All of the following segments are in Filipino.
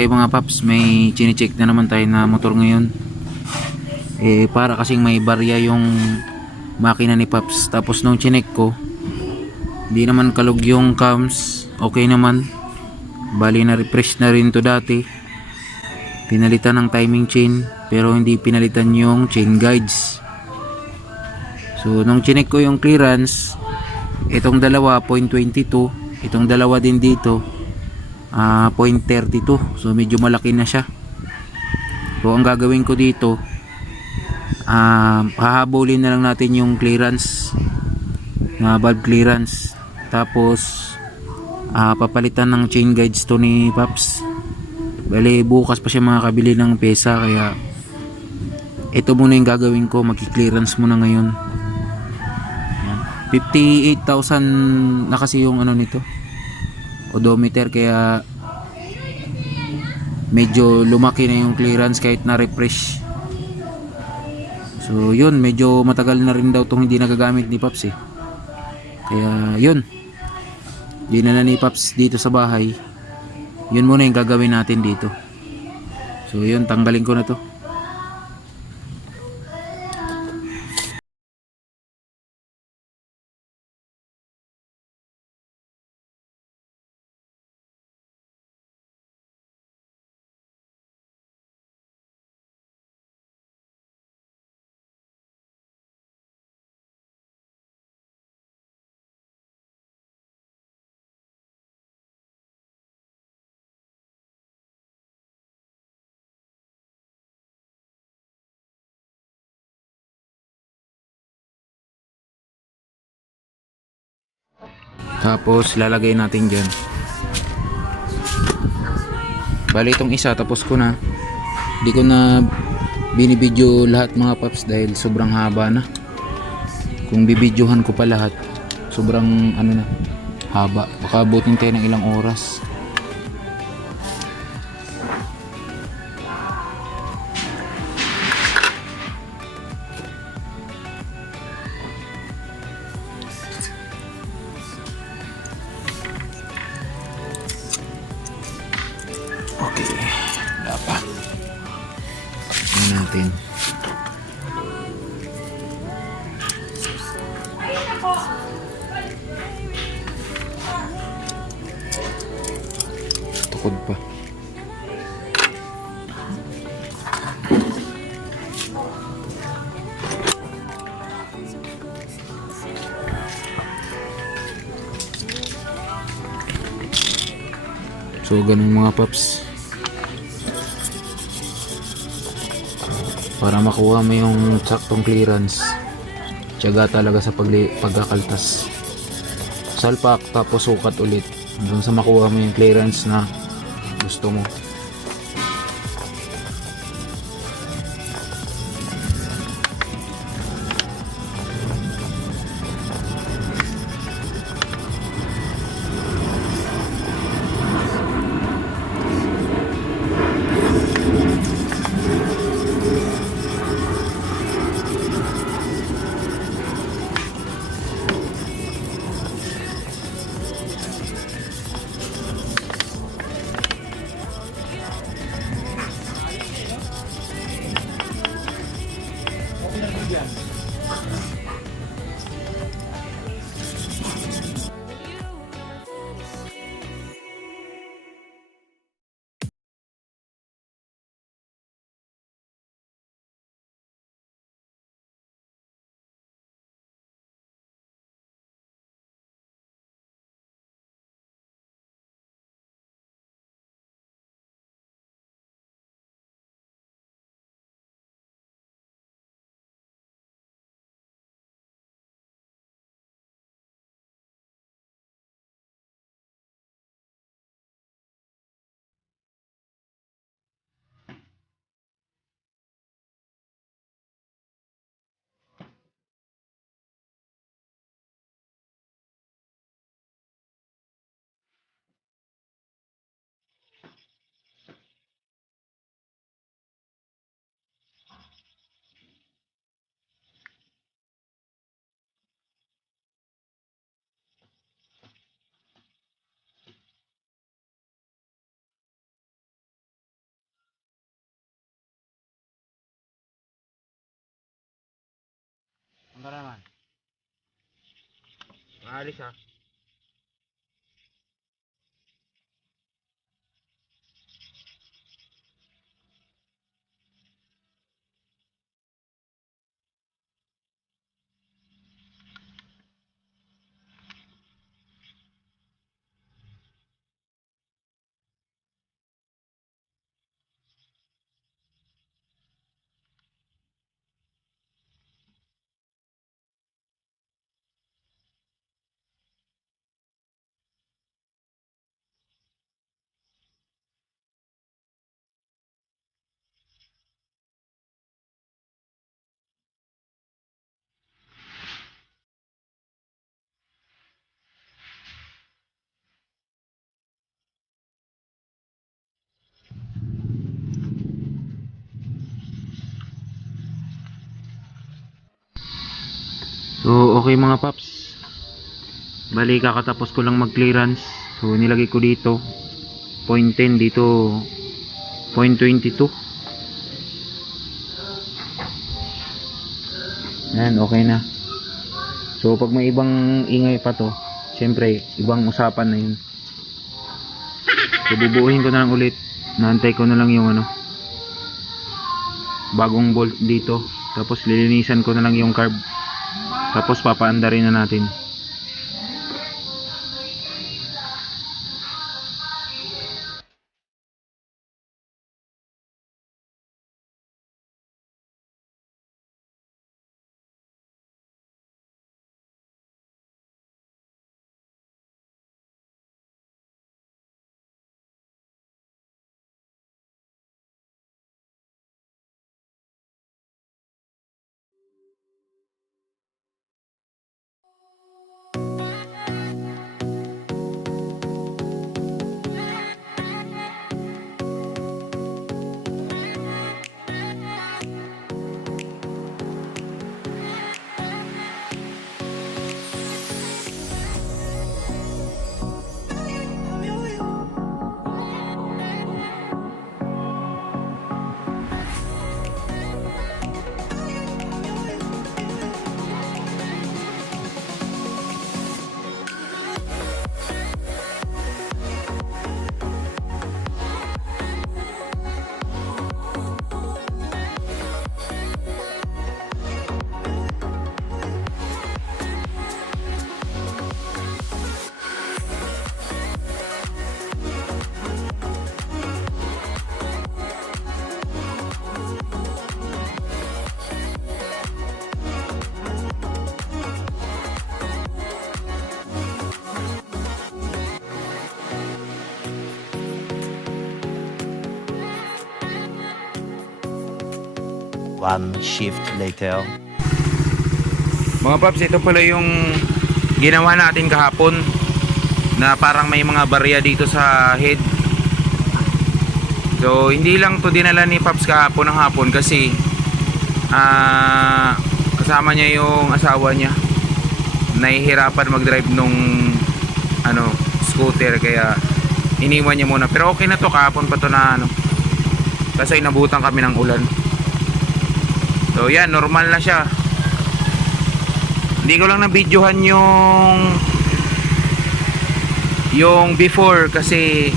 Okay mga paps, may chine-check na naman tayo na motor ngayon. Para kasing may barya yung makina ni paps. Tapos nung chinek ko, di naman kalog yung cams. Okay naman. Bali na refresh na rin to dati. Pinalitan ng timing chain, pero hindi pinalitan yung chain guides. So nung chinek ko yung clearance, itong dalawa 0.22, itong dalawa din dito 0.32. So medyo malaki na siya. So ang gagawin ko dito, hahabulin na lang natin yung clearance na valve clearance. Tapos papalitan ng chain guides to ni Paps. Bali bukas pa siya makakabili ng pesa, kaya ito muna yung gagawin ko. Magki-clearance muna ngayon. 58,000 na kasi yung ano nito, odometer, kaya medyo lumaki na yung clearance kahit na refresh. So yun, medyo matagal na rin daw itong hindi nagagamit ni Paps kaya yun, dinala ni Paps dito sa bahay. Yun muna yung gagawin natin dito. So yun, tanggalin ko na to. Tapos lalagay natin dyan. Bali itong isa tapos ko na. Hindi ko na binibidyo lahat mga paps dahil sobrang haba na. Kung bibidyohan ko pa lahat, sobrang ano na, haba. Baka abutin tayo ng ilang oras. Okay, wala pa. Tignan natin. Tukod pa. So ganun mga paps. Para makuha mo yung saktong clearance, tiyaga talaga sa pagkakaltas. Salpak tapos sukat ulit hanggang sa makuha mo yung clearance na gusto mo. Aalis ha. So okay mga paps, bali kakatapos ko lang mag clearance. So nilagay ko dito 0.10, dito 0.22. Yan, okay na. So pag may ibang ingay pa to, syempre ibang usapan na yun. So bubuuhin ko na lang ulit. Naantay ko na lang yung bagong bolt dito. Tapos lilinisan ko na lang yung carb. Tapos papaandarin na natin. One shift later. Mga paps, ito pala yung ginawa natin kahapon, na parang may mga barya dito sa head. So hindi lang to dinala ni Paps kahapon ng hapon kasi kasama niya yung asawa niya, nahihirapan mag-drive nung scooter, kaya iniwan niya muna. Pero okay na to, kahapon pa to na kasi inabutan kami ng ulan. So yan, normal na siya. Hindi ko lang na-videohan yung before kasi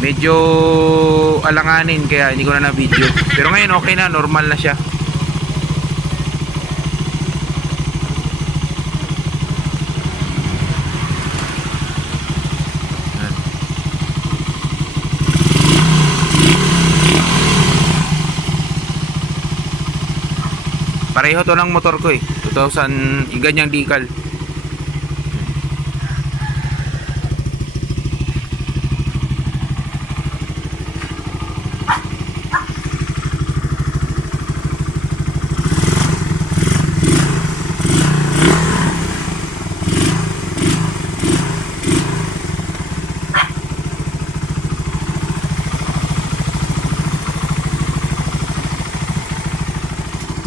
medyo alanganin, kaya hindi ko na na-video. Pero ngayon okay na, normal na siya. Pareho to ng motor ko eh, 2000, ganyang decal.